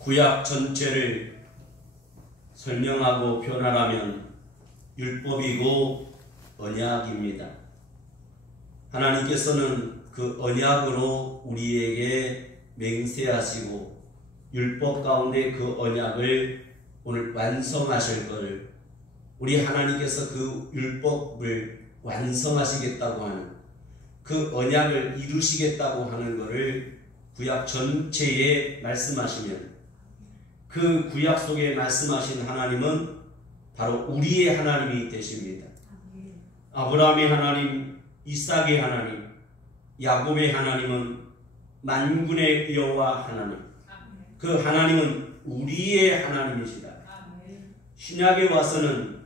구약 전체를 설명하고 표현하라면 율법이고 언약입니다. 하나님께서는 그 언약으로 우리에게 맹세하시고 율법 가운데 그 언약을 오늘 완성하실 것을, 우리 하나님께서 그 율법을 완성하시겠다고 하는, 그 언약을 이루시겠다고 하는 것을 구약 전체에 말씀하시면, 그 구약 속에 말씀하신 하나님은 바로 우리의 하나님이 되십니다. 아브라함의 하나님, 이삭의 하나님, 야곱의 하나님은 만군의 여호와 하나님, 그 하나님은 우리의 하나님이시다. 신약에 와서는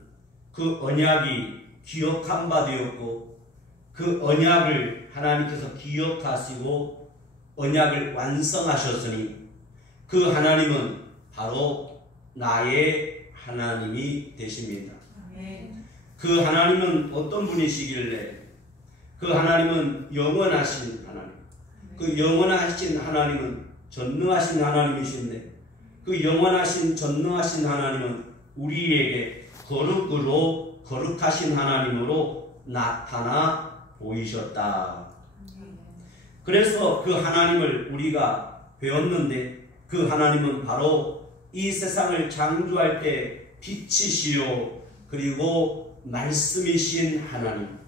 그 언약이 기억한 바 되었고, 그 언약을 하나님께서 기억하시고 언약을 완성하셨으니 그 하나님은 바로 나의 하나님이 되십니다. 그 하나님은 어떤 분이시길래? 그 하나님은 영원하신 하나님, 그 영원하신 하나님은 전능하신 하나님이신데, 그 영원하신 전능하신 하나님은 우리에게 거룩으로 거룩하신 하나님으로 나타나 보이셨다. 그래서 그 하나님을 우리가 배웠는데, 그 하나님은 바로 이 세상을 창조할 때 빛이시요 그리고 말씀이신 하나님,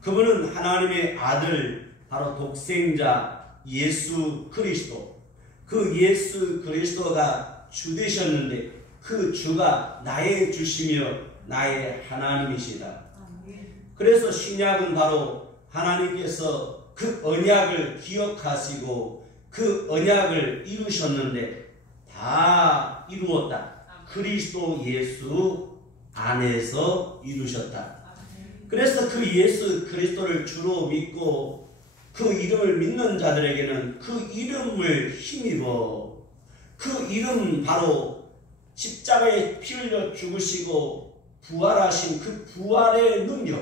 그분은 하나님의 아들, 바로 독생자 예수 그리스도, 그 예수 그리스도가 주 되셨는데 그 주가 나의 주시며 나의 하나님이시다. 그래서 신약은 바로 하나님께서 그 언약을 기억하시고 그 언약을 이루셨는데 다 이루었다. 그리스도 예수 안에서 이루셨다. 그래서 그 예수 그리스도를 주로 믿고 그 이름을 믿는 자들에게는 그 이름을 힘입어, 그 이름 바로 십자가에 피 흘려 죽으시고 부활하신 그 부활의 능력,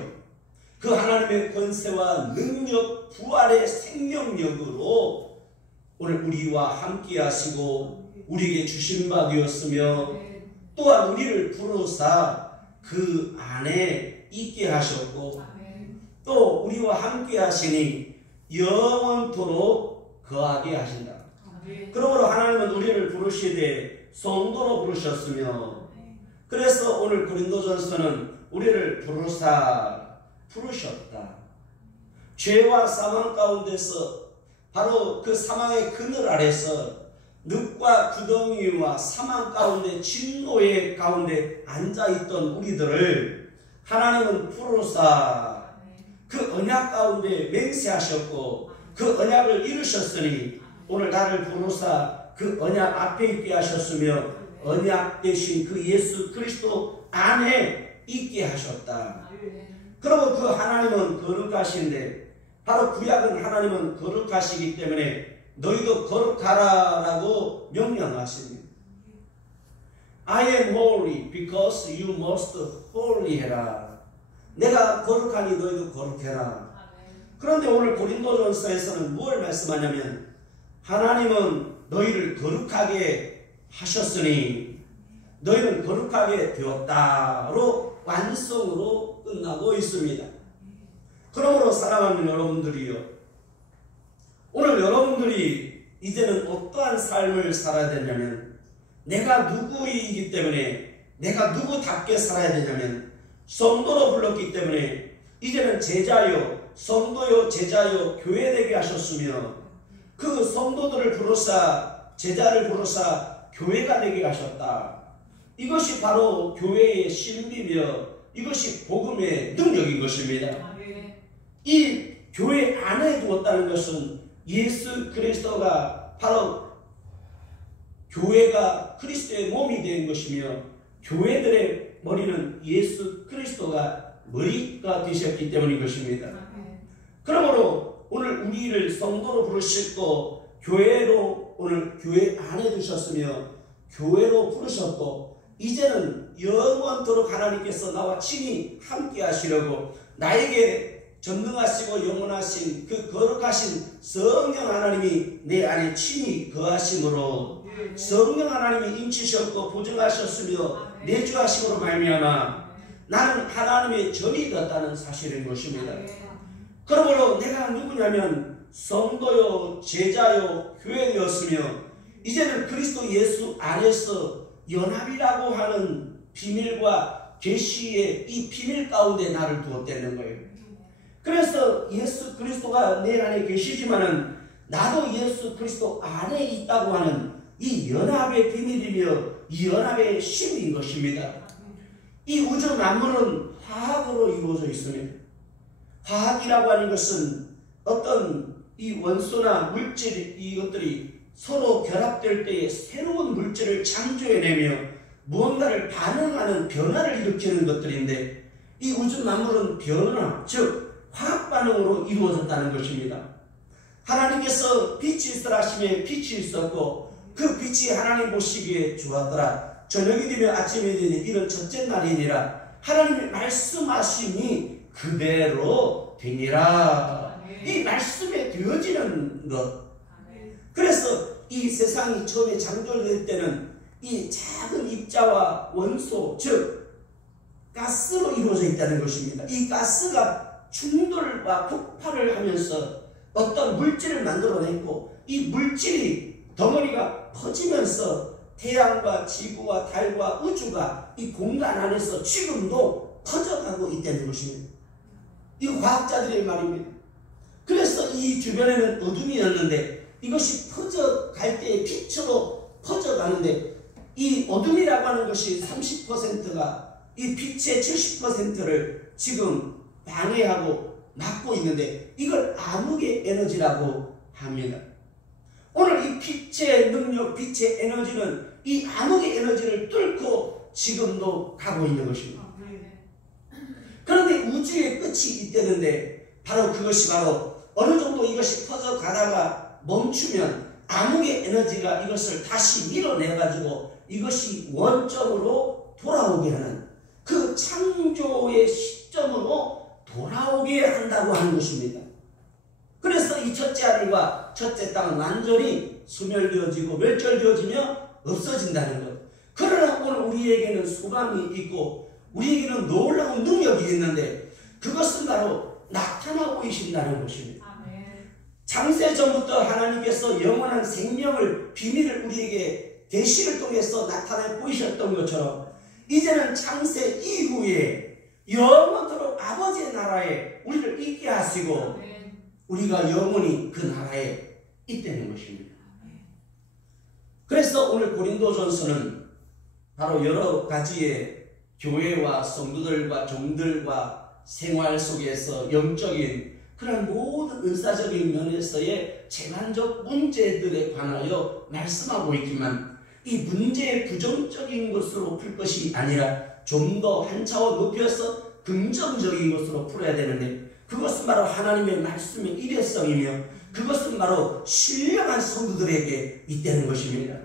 그 하나님의 권세와 능력, 부활의 생명력으로 오늘 우리와 함께 하시고 우리에게 주신 바 되었으며, 또한 우리를 부르사 그 안에 있게 하셨고, 또 우리와 함께 하시니 영원토록 거하게 하신다. 그러므로 하나님은 우리를 부르시되 성도로 부르셨으며, 그래서 오늘 고린도전서는 우리를 부르셨다. 죄와 사망 가운데서, 바로 그 사망의 그늘 아래서 늪과 구덩이와 사망 가운데 진노의 가운데 앉아있던 우리들을 하나님은 부르사 그 언약 가운데 맹세하셨고 그 언약을 이루셨으니 오늘 나를 부르사 그 언약 앞에 있게 하셨으며 언약 대신 그 예수 그리스도 안에 있게 하셨다. 그리고 그 하나님은 거룩하신데, 바로 구약은 하나님은 거룩하시기 때문에 너희도 거룩하라라고 명령하십니다. I am holy because you must holy 해라. 내가 거룩하니 너희도 거룩해라. 그런데 오늘 고린도전서에서는 무엇을 말씀하냐면, 하나님은 너희를 거룩하게 하셨으니 너희는 거룩하게 되었다로 완성으로 끝나고 있습니다. 그러므로 사랑하는 여러분들이요, 오늘 여러분들이 이제는 어떠한 삶을 살아야 되냐면, 내가 누구이기 때문에 내가 누구답게 살아야 되냐면, 성도로 불렀기 때문에 이제는 제자요, 성도요, 제자요, 교회되게 하셨으며, 그 성도들을 부르사 제자를 부르사 교회가 되게 하셨다. 이것이 바로 교회의 신비며 이것이 복음의 능력인 것입니다. 이 교회 안에 두었다는 것은 예수 그리스도가 바로 교회가 그리스도의 몸이 된 것이며, 교회들의 머리는 예수 그리스도가 머리가 되셨기 때문인 것입니다. 그러므로 오늘 우리를 성도로 부르셨고 교회로 오늘 교회 안에 두셨으며 교회로 부르셨고, 이제는 영원토록 하나님께서 나와 친히 함께 하시려고 나에게 전능하시고 영원하신 그 거룩하신 성령 하나님이 내 안에 친히 거하심으로 성령 하나님이 인치셨고 보증하셨으며 내주하심으로 말미암아 나는 하나님의 전이 되었다는 사실인 것입니다. 그러므로 내가 누구냐면 성도요 제자요 교회였으며 이제는 그리스도 예수 안에서 연합이라고 하는 비밀과 계시의 이 비밀 가운데 나를 두었다는 거예요. 그래서 예수 그리스도가 내 안에 계시지만은 나도 예수 그리스도 안에 있다고 하는 이 연합의 비밀이며 이 연합의 힘인 것입니다. 이 우주 만물은 화학으로 이루어져 있습니다. 화학이라고 하는 것은 어떤 이 원소나 물질 이것들이 서로 결합될 때에 새로운 물질을 창조해내며 무언가를 반응하는 변화를 일으키는 것들인데 이 우주 만물은 변화, 즉 화학 반응으로 이루어졌다는 것입니다. 하나님께서 빛이 있으라 하시매 빛이 있었고 그 빛이 하나님 보시기에 좋았더라. 저녁이 되며 아침이 되니 이런 첫째 날이니라. 하나님의 말씀하심이 그대로 되니라. 이 말씀에 되어지는 것. 그래서 이 세상이 처음에 창조될 때는 이 작은 입자와 원소, 즉 가스로 이루어져 있다는 것입니다. 이 가스가 충돌과 폭발을 하면서 어떤 물질을 만들어냈고 이 물질이 덩어리가 퍼지면서 태양과 지구와 달과 우주가 이 공간 안에서 지금도 퍼져가고 있다는 것입니다. 이 과학자들의 말입니다. 그래서 이 주변에는 어둠이었는데 이것이 퍼져갈 때의 빛으로 퍼져가는데 이 어둠이라고 하는 것이 30%가 이 빛의 70%를 지금 방해하고 막고 있는데 이걸 암흑의 에너지라고 합니다. 오늘 이 빛의 능력, 빛의 에너지는 이 암흑의 에너지를 뚫고 지금도 가고 있는 것입니다. 그런데 우주의 끝이 있다는데 바로 그것이 바로 어느 정도 이것이 퍼져가다가 멈추면 암흑의 에너지가 이것을 다시 밀어내가지고 이것이 원점으로 돌아오게 하는 그 창조의 시점으로 돌아오게 한다고 하는 것입니다. 그래서 이 첫째 하늘과 첫째 땅은 완전히 소멸되어지고 멸절되어지며 없어진다는 것. 그러나 오늘 우리에게는 소망이 있고 우리에게는 놀라운 능력이 있는데 그것은 바로 나타나 보이신다는 것입니다. 창세 전부터 하나님께서 영원한 생명을 비밀을 우리에게 계시를 통해서 나타내 보이셨던 것처럼 이제는 창세 이후에 영원토록 아버지의 나라에 우리를 있게 하시고 우리가 영원히 그 나라에 있다는 것입니다. 그래서 오늘 고린도전서는 바로 여러 가지의 교회와 성도들과 종들과 생활 속에서 영적인 그런 모든 은사적인 면에서의 재난적 문제들에 관하여 말씀하고 있지만 이 문제의 부정적인 것으로 풀 것이 아니라 좀 더 한 차원 높여서 긍정적인 것으로 풀어야 되는데 그것은 바로 하나님의 말씀의 일회성이며 그것은 바로 신령한 성도들에게 있다는 것입니다.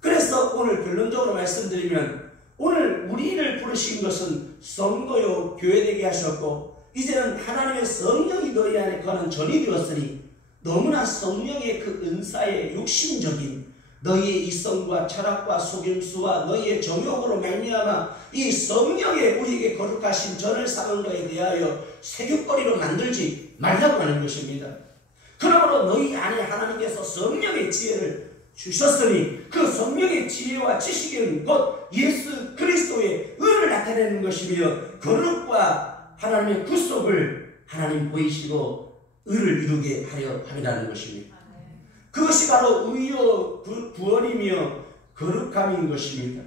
그래서 오늘 결론적으로 말씀드리면 오늘 우리를 부르신 것은 성도요 교회 되게 하셨고 이제는 하나님의 성령이 너희 안에 거하는 전이 되었으니 너무나 성령의 그 은사의 육신적인 너희의 이성과 철학과 속임수와 너희의 정욕으로 말미암아 이 성령의 우리에게 거룩하신 전을 삼은 것에 대하여 세균거리로 만들지 말라고 하는 것입니다. 그러므로 너희 안에 하나님께서 성령의 지혜를 주셨으니 그 성령의 지혜와 지식은 곧 예수 그리스도의 의를 나타내는 것이며 거룩과 하나님의 구속을 하나님 보이시고 의를 이루게 하려 함이라는 것입니다. 그것이 바로 의요 구원이며 거룩함인 것입니다.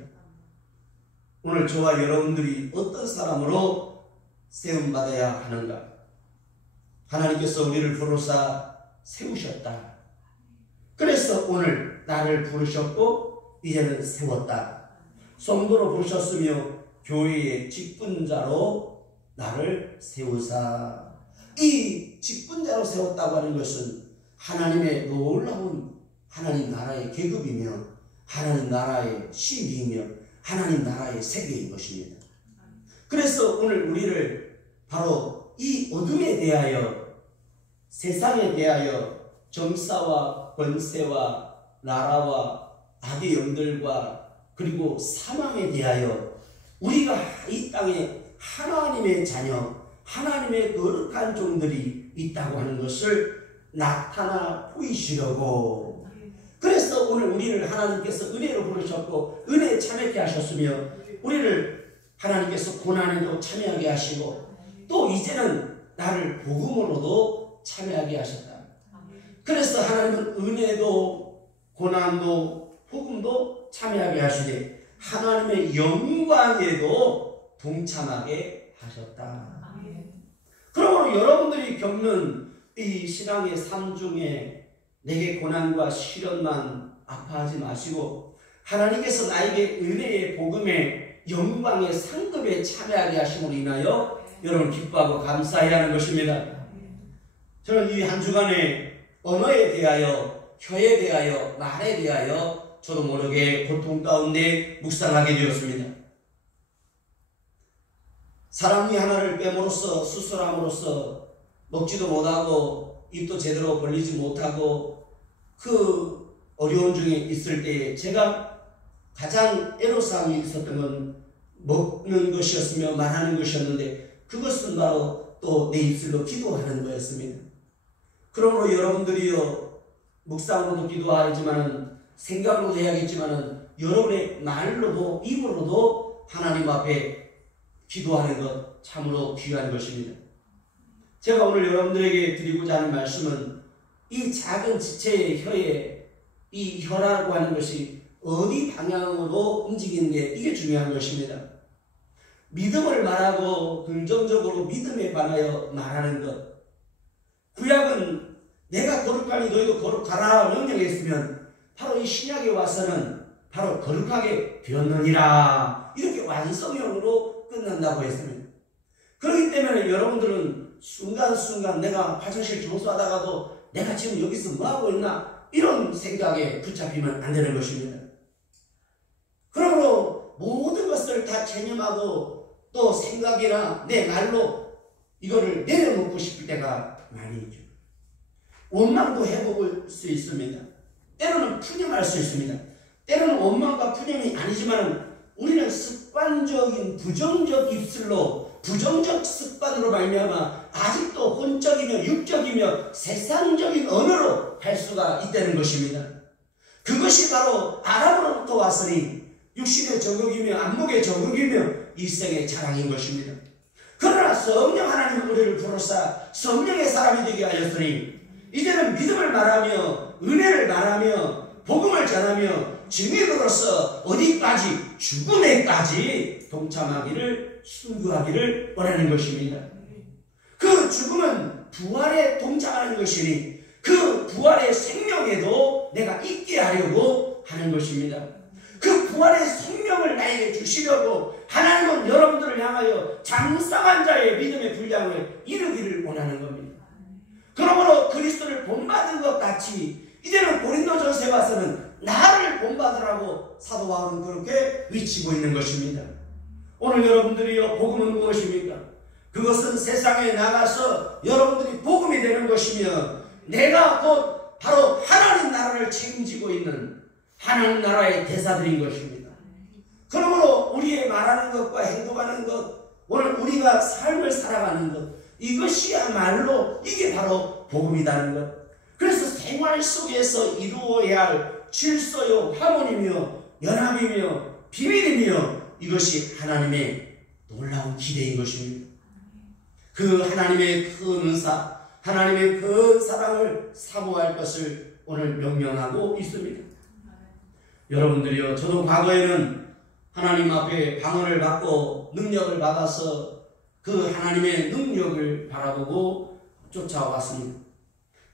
오늘 저와 여러분들이 어떤 사람으로 세움받아야 하는가? 하나님께서 우리를 부르사 세우셨다. 그래서 오늘 나를 부르셨고 이제는 세웠다. 성도로 부르셨으며 교회의 직분자로 나를 세우사. 이 직분자로 세웠다고 하는 것은 하나님의 놀라운 하나님 나라의 계급이며 하나님 나라의 신비이며 하나님 나라의 세계인 것입니다. 그래서 오늘 우리를 바로 이 어둠에 대하여, 세상에 대하여, 정사와 권세와 나라와 악의 영들과 그리고 사망에 대하여 우리가 이 땅에 하나님의 자녀, 하나님의 거룩한 종들이 있다고 하는 것을 나타나 보이시려고, 그래서 오늘 우리를 하나님께서 은혜로 부르셨고 은혜에 참여하게 하셨으며, 우리를 하나님께서 고난에도 참여하게 하시고 또 이제는 나를 복음으로도 참여하게 하셨다. 그래서 하나님은 은혜도 고난도 복음도 참여하게 하시되 하나님의 영광에도 동참하게 하셨다. 그러므로 여러분들이 겪는 이 신앙의 삶 중에 내게 고난과 시련만 아파하지 마시고 하나님께서 나에게 은혜의 복음의 영광의 상급에 참여하게 하심으로 인하여 여러분 기뻐하고 감사해야 하는 것입니다. 저는 이 한 주간에 언어에 대하여, 혀에 대하여, 말에 대하여 저도 모르게 고통 가운데 묵상하게 되었습니다. 사람이 하나를 빼므로써 수술함으로써 먹지도 못하고 입도 제대로 벌리지 못하고 그 어려운 중에 있을 때에 제가 가장 애로사항이 있었던 건 먹는 것이었으며 말하는 것이었는데, 그것은 바로 또 내 입술로 기도하는 거였습니다. 그러므로 여러분들이요, 묵상으로도 기도하지만 생각으로도 해야겠지만 여러분의 말로도 입으로도 하나님 앞에 기도하는 것 참으로 귀한 것입니다. 제가 오늘 여러분들에게 드리고자 하는 말씀은 이 작은 지체의 혀에, 이 혀라고 하는 것이 어디 방향으로 움직이는 게 이게 중요한 것입니다. 믿음을 말하고 긍정적으로 믿음에 관하여 말하는 것. 구약은 내가 거룩하니 너희도 거룩하라 명령했으면 바로 이 신약에 와서는 바로 거룩하게 되었느니라 이렇게 완성형으로 끝난다고 했습니다. 그렇기 때문에 여러분들은 순간순간 내가 화장실 청소하다가도 내가 지금 여기서 뭐하고 있나 이런 생각에 붙잡히면 안 되는 것입니다. 그러므로 모든 것을 다 체념하고 또 생각이나 내 말로 이거를 내려놓고 싶을 때가 많이 있죠. 원망도 해볼 수 있습니다. 때로는 푸념할 수 있습니다. 때로는 원망과 푸념이 아니지만 우리는 습관적인 부정적 입술로, 부정적 습관으로 말미암아 아직도 혼적이며 육적이며 세상적인 언어로 할 수가 있다는 것입니다. 그것이 바로 아람으로부터 왔으니 육신의 정욕이며 안목의 정욕이며 일생의 자랑인 것입니다. 그러나 성령 하나님은 우리를 부르사 성령의 사람이 되게 하였으니 이제는 믿음을 말하며 은혜를 말하며 복음을 전하며 증인으로서 어디까지, 죽음에까지 동참하기를, 순교하기를 원하는 것입니다. 그 죽음은 부활에 동참하는 것이니 그 부활의 생명에도 내가 있게 하려고 하는 것입니다. 그 부활의 생명을 나에게 주시려고 하나님은 여러분들을 향하여 장성한 자의 믿음의 분량을 이루기를 원하는 겁니다. 그러므로 그리스도를 본받은 것 같이 이제는 고린도전서에 와서는 나를 본받으라고 사도 바울은 그렇게 외치고 있는 것입니다. 오늘 여러분들이요, 복음은 무엇입니까? 그것은 세상에 나가서 여러분들이 복음이 되는 것이며 내가 곧 바로 하나님 나라를 책임지고 있는 하나님 나라의 대사들인 것입니다. 그러므로 우리의 말하는 것과 행동하는 것, 오늘 우리가 삶을 살아가는 것, 이것이야말로 이게 바로 복음이라는 것. 그래서 생활 속에서 이루어야 할 질서요, 하모니며 연합이며 비밀이며 이것이 하나님의 놀라운 기대인 것입니다. 그 하나님의 큰 은사, 하나님의 그 사랑을 사모할 것을 오늘 명령하고 있습니다. 여러분들이요, 저도 과거에는 하나님 앞에 방언을 받고 능력을 받아서 그 하나님의 능력을 바라보고 쫓아왔습니다.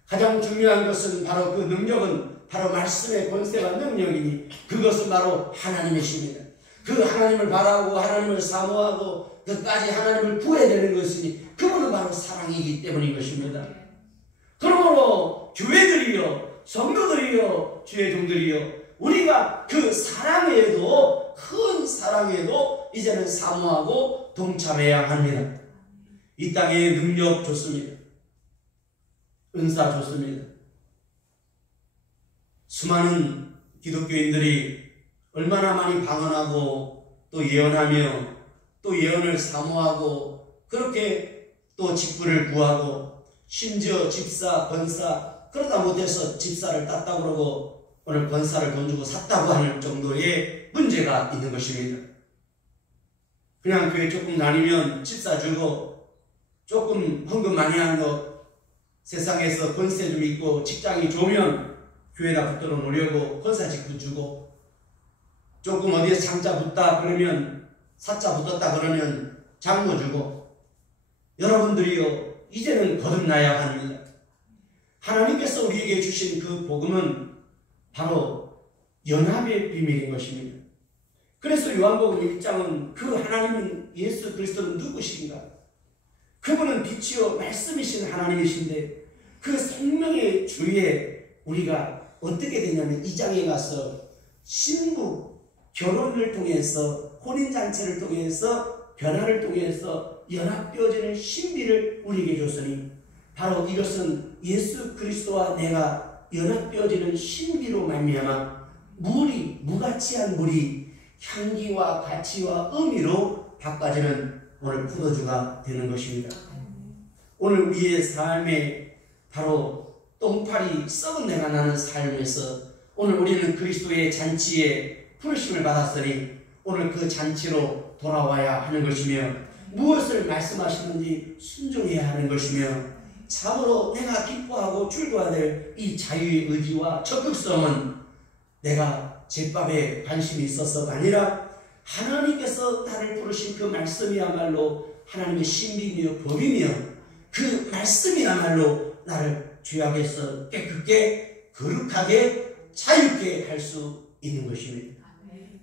가장 중요한 것은 바로 그 능력은 바로 말씀의 권세와 능력이니 그것은 바로 하나님이십니다. 그 하나님을 바라보고 하나님을 사모하고 끝까지 하나님을 구해야 되는 것이니 그분은 바로 사랑이기 때문인 것입니다. 그러므로 교회들이요, 성도들이요, 주의 종들이요, 우리가 그 사랑에도, 큰 사랑에도 이제는 사모하고 동참해야 합니다. 이 땅에 능력 줬습니다. 은사 줬습니다. 수많은 기독교인들이 얼마나 많이 방언하고 또 예언하며 또 예언을 사모하고 그렇게 또 직분을 구하고 심지어 집사, 권사 그러다 못해서 집사를 땄다고 그러고 오늘 권사를 돈 주고 샀다고 하는 정도의 문제가 있는 것입니다. 그냥 교회 조금 다니면 집사 주고 조금 헌금 많이 하는 거 세상에서 권세 좀 있고 직장이 좋으면 교회에다 붙들어 놓으려고 권사 직분 주고 조금 어디에 장자 붙다 그러면 사자 붙었다 그러면 장모 주고 여러분들이요 이제는 거듭나야 합니다. 하나님께서 우리에게 주신 그 복음은 바로 연합의 비밀인 것입니다. 그래서 요한복음 1장은 그 하나님 예수 그리스도는 누구신가? 그분은 빛이요 말씀이신 하나님이신데 그 생명의 주에 우리가 어떻게 되냐면 2장에 가서 신부 결혼을 통해서 혼인잔치를 통해서 변화를 통해서 연합되어지는 신비를 우리에게 줬으니 바로 이것은 예수 그리스도와 내가 연합되어지는 신비로 말미암아 물이 무가치한 물이 향기와 가치와 의미로 바꿔지는 오늘 포도주가 되는 것입니다. 오늘 우리의 삶에 바로 똥파리 썩은 내가 나는 삶에서 오늘 우리는 그리스도의 잔치에 부르심을 받았으니 오늘 그 잔치로 돌아와야 하는 것이며 무엇을 말씀하시는지 순종해야 하는 것이며 참으로 내가 기뻐하고 즐거워야 될 이 자유의 의지와 적극성은 내가 제밥에 관심이 있어서가 아니라 하나님께서 나를 부르신 그 말씀이야말로 하나님의 신비며 법이며 그 말씀이야말로 나를 죄악에서 깨끗게 거룩하게 자유케 할 수 있는 것입니다.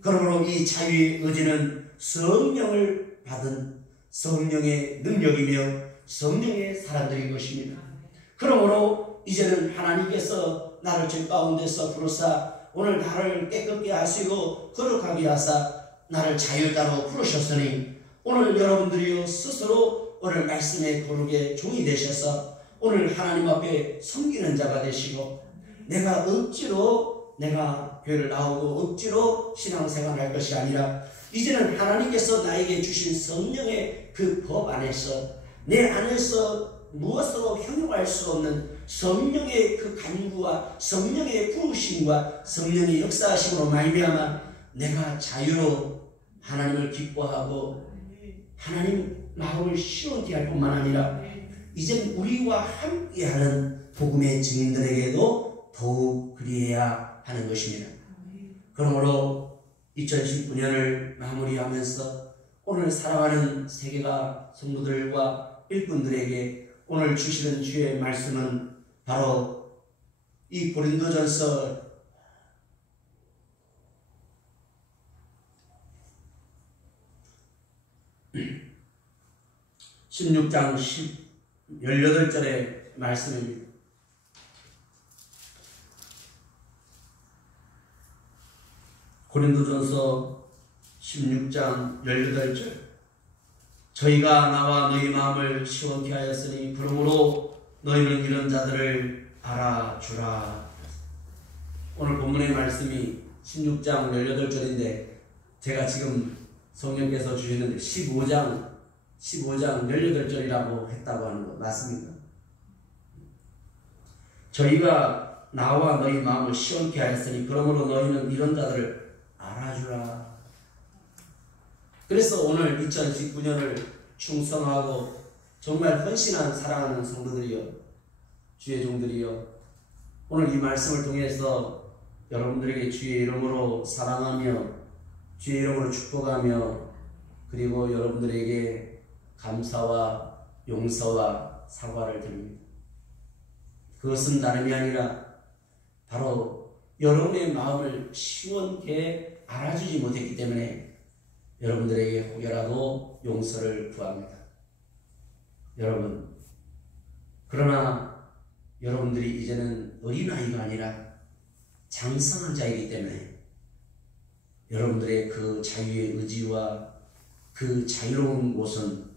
그러므로 이 자유의 의지는 성령을 받은 성령의 능력이며 성령의 사람들인 것입니다. 그러므로 이제는 하나님께서 나를 죄 가운데서 부르사 오늘 나를 깨끗게 하시고 거룩하게 하사 나를 자유자로 부르셨으니 오늘 여러분들이요 스스로 오늘 말씀의 거룩의 종이 되셔서 오늘 하나님 앞에 섬기는 자가 되시고 내가 억지로 내가 교회를 나오고 억지로 신앙생활을 할 것이 아니라 이제는 하나님께서 나에게 주신 성령의 그 법 안에서 내 안에서 무엇으로 형용할 수 없는 성령의 그 간구와 성령의 부으심과 성령의 역사하심으로 말미암아 내가 자유로 하나님을 기뻐하고 하나님 마음을 시원케 할 뿐만 아니라 이젠 우리와 함께하는 복음의 증인들에게도 더욱 그리해야 하는 것입니다. 그러므로 2019년을 마무리하면서 오늘 사랑하는 세계가 성도들과 일꾼들에게 오늘 주시는 주의 말씀은 바로 이 고린도전서 16장 18절의 말씀입니다. 고린도전서 16장 18절 저희가 나와 너희 마음을 시원케 하였으니 그러므로 너희는 이런 자들을 알아주라. 오늘 본문의 말씀이 16장 18절인데 제가 지금 성령께서 주시는데 15장 18절이라고 했다고 하는 거 맞습니까? 저희가 나와 너희 마음을 시원케 하였으니 그러므로 너희는 이런 자들을 알아주라. 그래서 오늘 2019년을 충성하고 정말 헌신한 사랑하는 성도들이여 주의 종들이여 오늘 이 말씀을 통해서 여러분들에게 주의 이름으로 사랑하며 주의 이름으로 축복하며 그리고 여러분들에게 감사와 용서와 사과를 드립니다. 그것은 다름이 아니라 바로 여러분의 마음을 시원케 알아주지 못했기 때문에 여러분들에게 혹여라도 용서를 구합니다. 여러분, 그러나 여러분들이 이제는 어린아이가 아니라 장성한 자이기 때문에 여러분들의 그 자유의 의지와 그 자유로운 곳은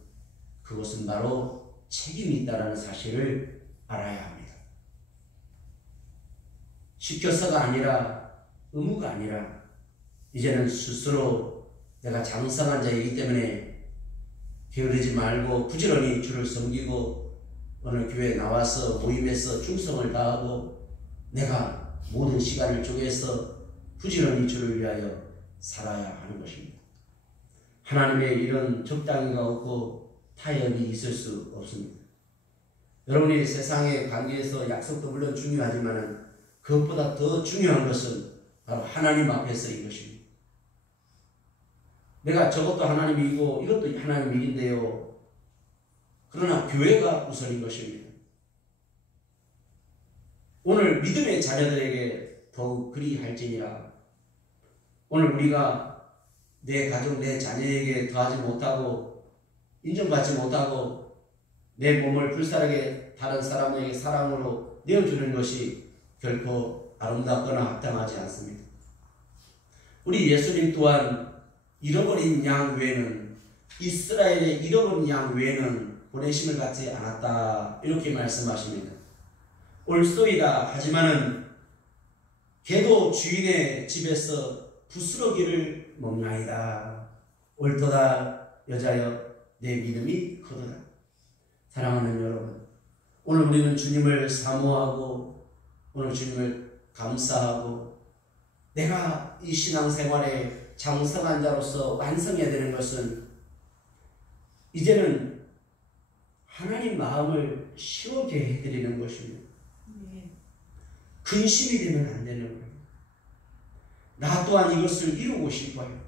그것은 바로 책임이 있다는 사실을 알아야 합니다. 시켜서가 아니라 의무가 아니라 이제는 스스로 내가 장성한 자이기 때문에 게으르지 말고 부지런히 주를 섬기고 어느 교회에 나와서 모임에서 충성을 다하고 내가 모든 시간을 쪼개서 부지런히 주를 위하여 살아야 하는 것입니다. 하나님의 이런 적당히가 없고 타협이 있을 수 없습니다. 여러분이 세상의 관계에서 약속도 물론 중요하지만 그것보다 더 중요한 것은 바로 하나님 앞에서인 것입니다. 내가 저것도 하나님 일이고 이것도 하나님 일인데요. 그러나 교회가 우선인 것입니다. 오늘 믿음의 자녀들에게 더욱 그리할지니라. 오늘 우리가 내 가족, 내 자녀에게 더하지 못하고 인정받지 못하고 내 몸을 불쌍하게 다른 사람에게 사랑으로 내어주는 것이 결코 아름답거나 합당하지 않습니다. 우리 예수님 또한 잃어버린 양 외에는 이스라엘의 잃어버린 양 외에는 보내심을 받지 않았다 이렇게 말씀하십니다. 옳소이다 하지만은 걔도 주인의 집에서 부스러기를 먹나이다. 옳도다 여자여 내 믿음이 크도다. 사랑하는 여러분, 오늘 우리는 주님을 사모하고 오늘 주님을 감사하고 내가 이 신앙생활에 장성한 자로서 완성해야 되는 것은 이제는 하나님 마음을 시원케 해드리는 것입니다. 근심이 되면 안 되는 거예요. 나 또한 이것을 이루고 싶어요.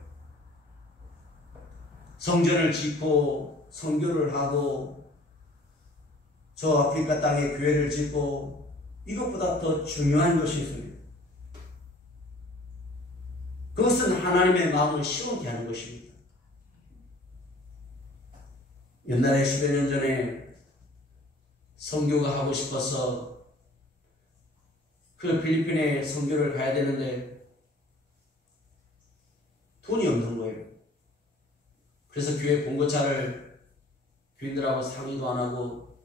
성전을 짓고 선교를 하고 저 아프리카 땅에 교회를 짓고 이것보다 더 중요한 것이 있습니다. 그것은 하나님의 마음을 시원케 하는 것입니다. 옛날에 10여 년 전에 선교가 하고 싶어서 그 필리핀에 선교를 가야 되는데 돈이 없는 거예요. 그래서 교회 봉고차를 교인들하고 상의도 안 하고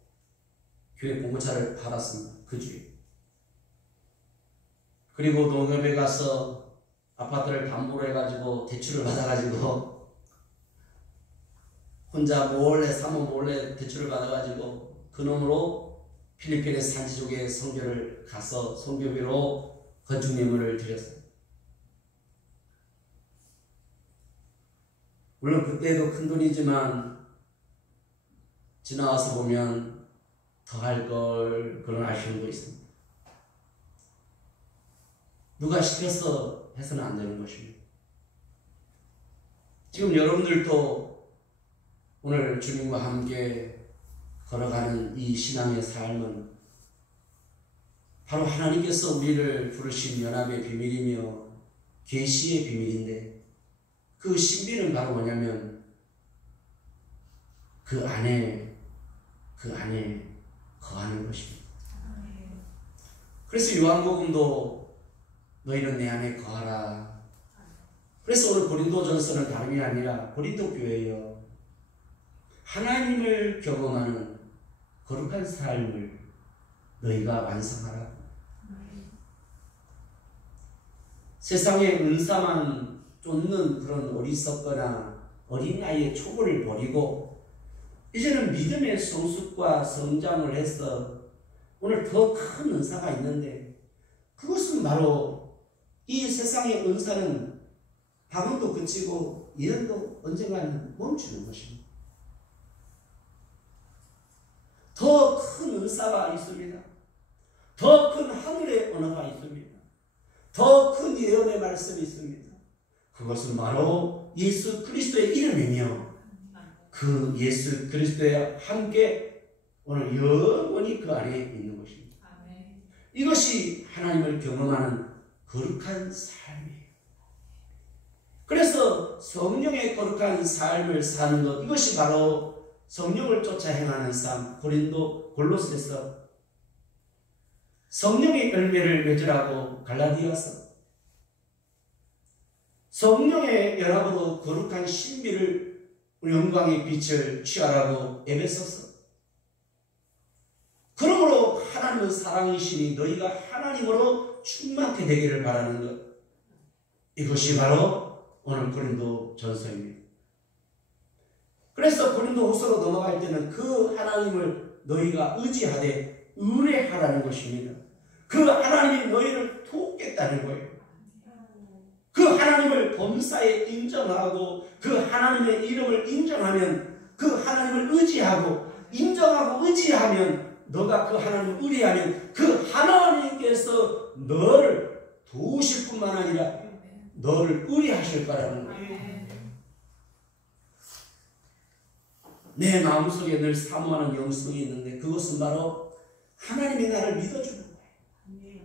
교회 봉고차를 팔았습니다. 그 주에. 그리고 농협에 가서 아파트를 담보로 해가지고 대출을 받아가지고 혼자 몰래 사모 몰래 대출을 받아가지고 그놈으로 필리핀의 산지족의 선교를 가서 선교비로 건축예물을 드렸어요. 물론 그때도 큰 돈이지만 지나와서 보면 더 할 걸 그런 아쉬움도 있습니다. 누가 시켜서 해서는 안 되는 것입니다. 지금 여러분들도 오늘 주님과 함께 걸어가는 이 신앙의 삶은 바로 하나님께서 우리를 부르신 연합의 비밀이며 계시의 비밀인데 그 신비는 바로 뭐냐면 그 안에 거하는 것입니다. 그래서 요한복음도 너희는 내 안에 거하라. 그래서 오늘 고린도전서는 다름이 아니라 고린도 교회여 하나님을 경험하는 거룩한 삶을 너희가 완성하라. 세상의 은사만 쫓는 그런 어리석거나 어린 아이의 초보를 버리고 이제는 믿음의 성숙과 성장을 해서 오늘 더 큰 은사가 있는데 그것은 바로 이 세상의 은사는 방언도 그치고 예언도 언젠가는 멈추는 것입니다. 더 큰 은사가 있습니다. 더 큰 하늘의 언어가 있습니다. 더 큰 예언의 말씀이 있습니다. 그것은 바로 예수 그리스도의 이름이며 그 예수 그리스도와 함께 오늘 영원히 그 안에 있는 것입니다. 이것이 하나님을 경험하는 거룩한 삶이에요. 그래서 성령의 거룩한 삶을 사는 것, 이것이 바로 성령을 쫓아 행하는 삶. 골로새서 성령의 열매를 맺으라고 갈라디아서 성령의 열합으로 거룩한 신비를 영광의 빛을 취하라고 애쓰었어. 그러므로 하나님은 사랑이시니 너희가 하나님으로 충만케 되기를 바라는 것. 이것이 바로 오늘 고린도 전서입니다. 그래서 고린도 후서로 넘어갈 때는 그 하나님을 너희가 의지하되 의뢰하라는 것입니다. 그 하나님이 너희를 돕겠다는 거예요. 그 하나님을 범사에 인정하고 그 하나님의 이름을 인정하면, 그 하나님을 의지하고 인정하고 의지하면, 너가 그 하나님을 의뢰하면 그 하나님께서 너를 도우실 뿐만 아니라 너를 의뢰하실 거라는 거예요. 내 마음속에 늘 사모하는 영성이 있는데 그것은 바로 하나님이 나를 믿어주는 거예요.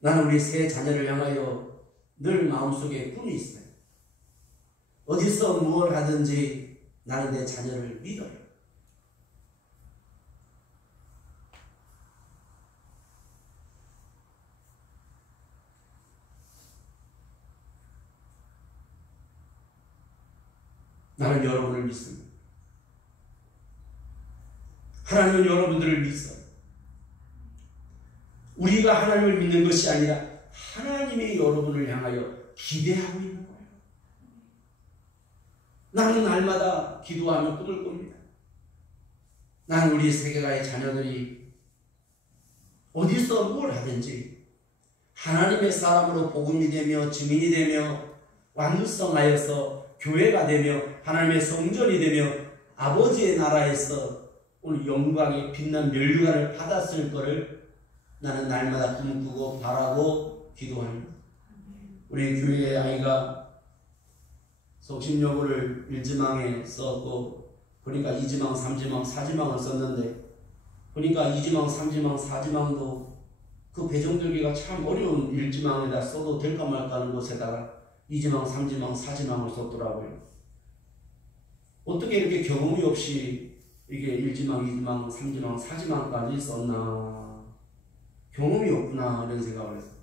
나는 우리 세 자녀를 향하여 늘 마음속에 꿈이 있어요. 어디서 뭘 하든지 나는 내 자녀를 믿어요. 나는 여러분을 믿습니다. 하나님은 여러분들을 믿어요. 우리가 하나님을 믿는 것이 아니라 하나님이 여러분을 향하여 기대하고 있는 거예요. 나는 날마다 기도하며 꿈을 꿉니다. 나는 우리 세계가의 자녀들이 어디서 뭘 하든지 하나님의 사람으로 복음이 되며 증인이 되며 완성하여서 교회가 되며 하나님의 성전이 되며 아버지의 나라에서 오늘 영광의 빛난 면류관을 받았을 것을 나는 날마다 꿈꾸고 바라고 기도합니다. 우리 교회의 아이가 성심여고를 1지망에 썼고 보니까 2지망, 3지망, 4지망을 썼는데 보니까 2지망, 3지망, 4지망도 그 배정들기가 참 어려운 1지망에다 써도 될까 말까 하는 곳에다가 2지망, 3지망, 4지망을 썼더라고요. 어떻게 이렇게 경험이 없이 이게 1지망, 2지망, 3지망, 4지망까지 썼나. 경험이 없구나 이런 생각을 했어요.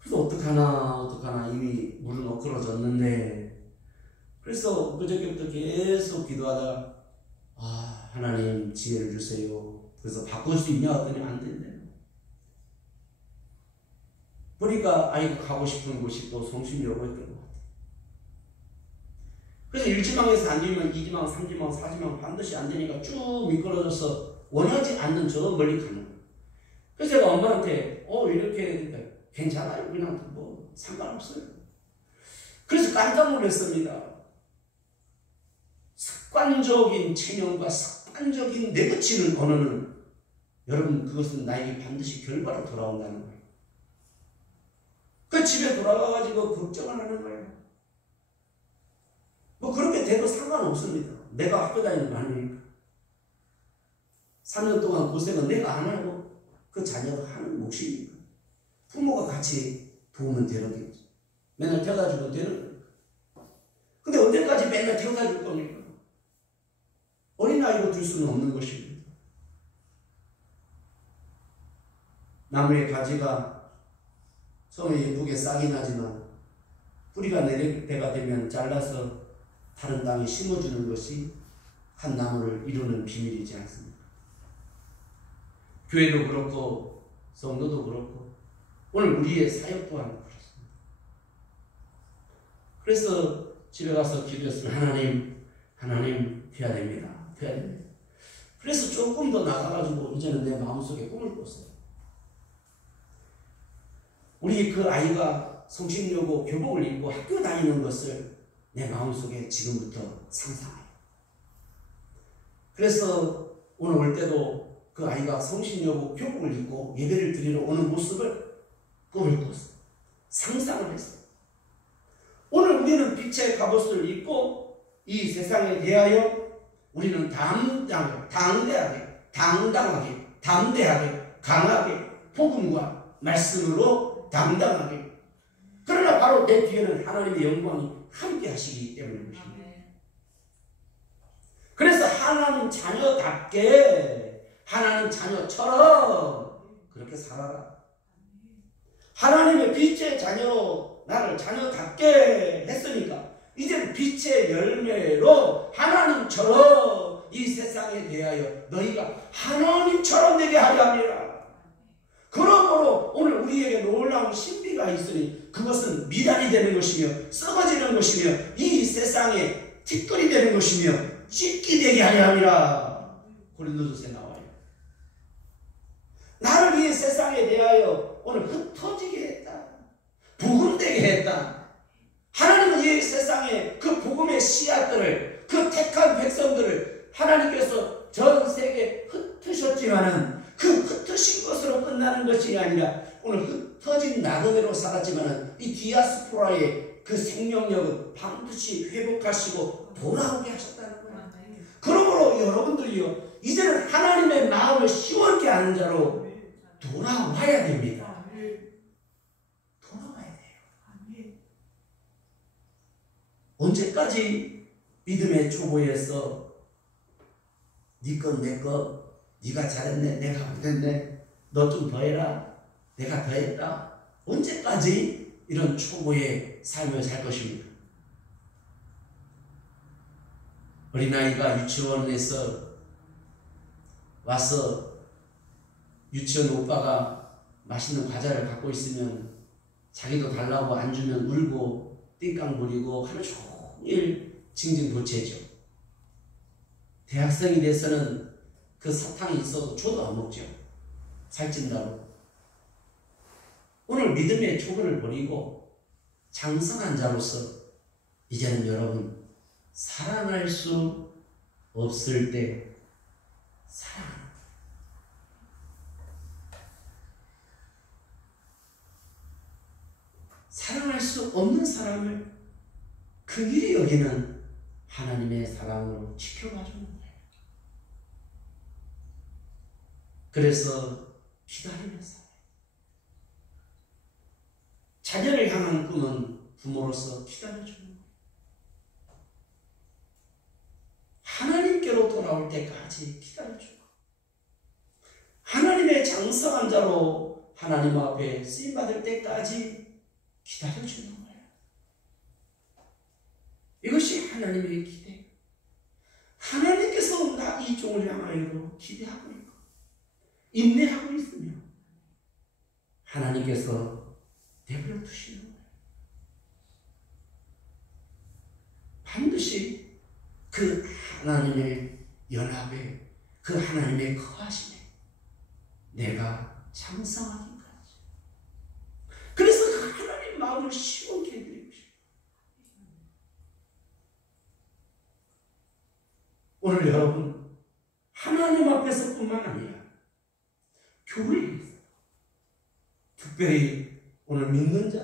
그래서 어떡하나 이미 물은 엎그러졌는데 그래서 그저께부터 계속 기도하다가 하나님 지혜를 주세요. 그래서 바꿀 수 있냐 했더니 안 된대요. 보니까 아이가 가고 싶은 곳이 또 성심여고였던 것 같아요. 그래서 1지망에서 안 되면 2지망, 3지망, 4지망 반드시 안 되니까 쭉 미끄러져서 원하지 않는 저 멀리 가는 거예요. 그래서 제가 엄마한테 이렇게 괜찮아요. 그냥 뭐 상관없어요. 그래서 깜짝 놀랐습니다. 습관적인 체면과 습관적인 내버치는 언어는 여러분 그것은 나에게 반드시 결과로 돌아온다는 거예요. 그 집에 돌아가가지고 걱정을 하는 거예요. 뭐 그렇게 돼도 상관없습니다. 내가 학교 다니는 거 아니니까. 3년 동안 고생은 내가 안 하고 그 자녀가 하는 몫이니까. 부모가 같이 도우면 되는 거죠. 맨날 태워다 주면 되는 거예요. 근데 언제까지 맨날 태워다 줄 겁니까? 어린아이로 둘 수는 없는 것입니다. 나무의 가지가 처음에 예쁘게 싹이 나지만 뿌리가 내릴 때가 되면 잘라서 다른 땅에 심어주는 것이 한 나무를 이루는 비밀이지 않습니까? 교회도 그렇고 성도도 그렇고 오늘 우리의 사역 또한 그렇습니다. 그래서 집에 가서 기도했으면 하나님 돼야 됩니다. 그래서 조금 더 나가가지고 이제는 내 마음속에 꿈을 꿨어요. 우리 그 아이가 성심여고 교복을 입고 학교 다니는 것을 내 마음속에 지금부터 상상해요. 그래서 오늘 올 때도 그 아이가 성심여고 교복을 입고 예배를 드리러 오는 모습을 꿈을 꿨어요. 상상을 했어요. 오늘 우리는 빛의 갑옷을 입고 이 세상에 대하여 우리는 당대하게, 당당하게, 담대하게, 강하게 복음과 말씀으로 당당하게. 그러나 바로 내 뒤에는 하나님의 영광이 함께 하시기 때문인 것입니다. 그래서 하나님 자녀답게 하나님 자녀처럼 그렇게 살아라. 하나님의 빛의 자녀, 나를 자녀답게 했으니까 이제는 빛의 열매로 하나님처럼 이 세상에 대하여 너희가 하나님처럼 되게 하려 함이라. 그러므로 오늘 우리에게 놀라운 신비가 있으니 그것은 미랄이 되는 것이며 썩어지는 것이며 이 세상에 티끌이 되는 것이며 씻기 되게 하려 함이라. 고린도전서에 나와요. 나를 이 세상에 대하여 오늘 흩어지게 했다. 부흥되게 했다. 하나님은 이 세상에 그 복음의 씨앗들을, 그 택한 백성들을 하나님께서 전 세계에 흩으셨지만은 그 흩으신 것으로 끝나는 것이 아니라 오늘 흩어진 나그네로 살았지만은 이 디아스포라의 그 생명력은 반드시 회복하시고 돌아오게 하셨다는 거예요. 그러므로 여러분들이요, 이제는 하나님의 마음을 시원케 하는 자로 돌아와야 됩니다. 돌아와야 돼요. 언제까지 믿음의 초보에서 네 건 내 거, 네가 잘했네, 내가 못했네, 너 좀 더 해라, 내가 더 했다. 언제까지 이런 초보의 삶을 살 것입니까? 어린아이가 유치원에서 와서 유치원 오빠가 맛있는 과자를 갖고 있으면 자기도 달라고 안 주면 울고 띵깡 부리고 하루 종일 징징도체죠. 대학생이 돼서는 그 사탕이 있어도 줘도 안 먹죠. 살찐다고. 오늘 믿음의 초보를 버리고 장성한 자로서 이제는 여러분 사랑할 수 없을 때 사랑합니다. 사랑할 수 없는 사람을 긍휼히 여기는 하나님의 사랑으로 지켜봐주는 거예요. 그래서 기다리면서 자녀를 향한 꿈은 부모로서 기다려주는 거예요. 하나님께로 돌아올 때까지 기다려주고 하나님의 장성한 자로 하나님 앞에 쓰임받을 때까지 기다려주는 거예요. 이것이 하나님의 기대. 하나님께서 나 이 종을 향하여 기대하고 있고 인내하고 있으며 하나님께서 내버려 두시는 거예요. 반드시 그 하나님의 연합에, 그 하나님의 거하심에 내가 장성하기까지. 그래서 그 하나님 마음을 시원케 해드리고 싶어요. 오늘 여러분 하나님 앞에서 뿐만 아니라 교회에서 특별히 오늘 믿는 자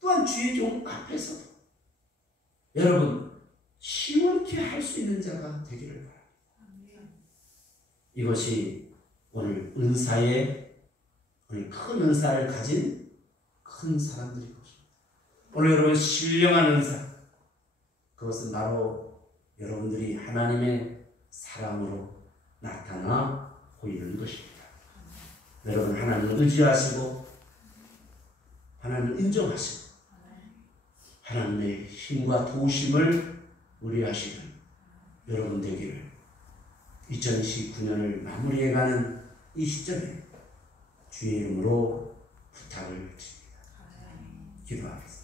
또한 주의 종 앞에서도 여러분 시원케 할 수 있는 자가 되기를 바랍니다. 이것이 오늘 은사의 오늘 큰 은사를 가진 큰 사람들이 것입니다. 오늘 여러분 신령한 은사, 그것은 바로 여러분들이 하나님의 사랑으로 나타나 보이는 것입니다. 여러분 하나님을 의지하시고 하나님을 인정하시고 하나님의 힘과 도우심을 의뢰하시는 여러분 되기를 2019년을 마무리해가는 이 시점에 주의 이름으로 부탁을 드립니다. 기도하겠습니다.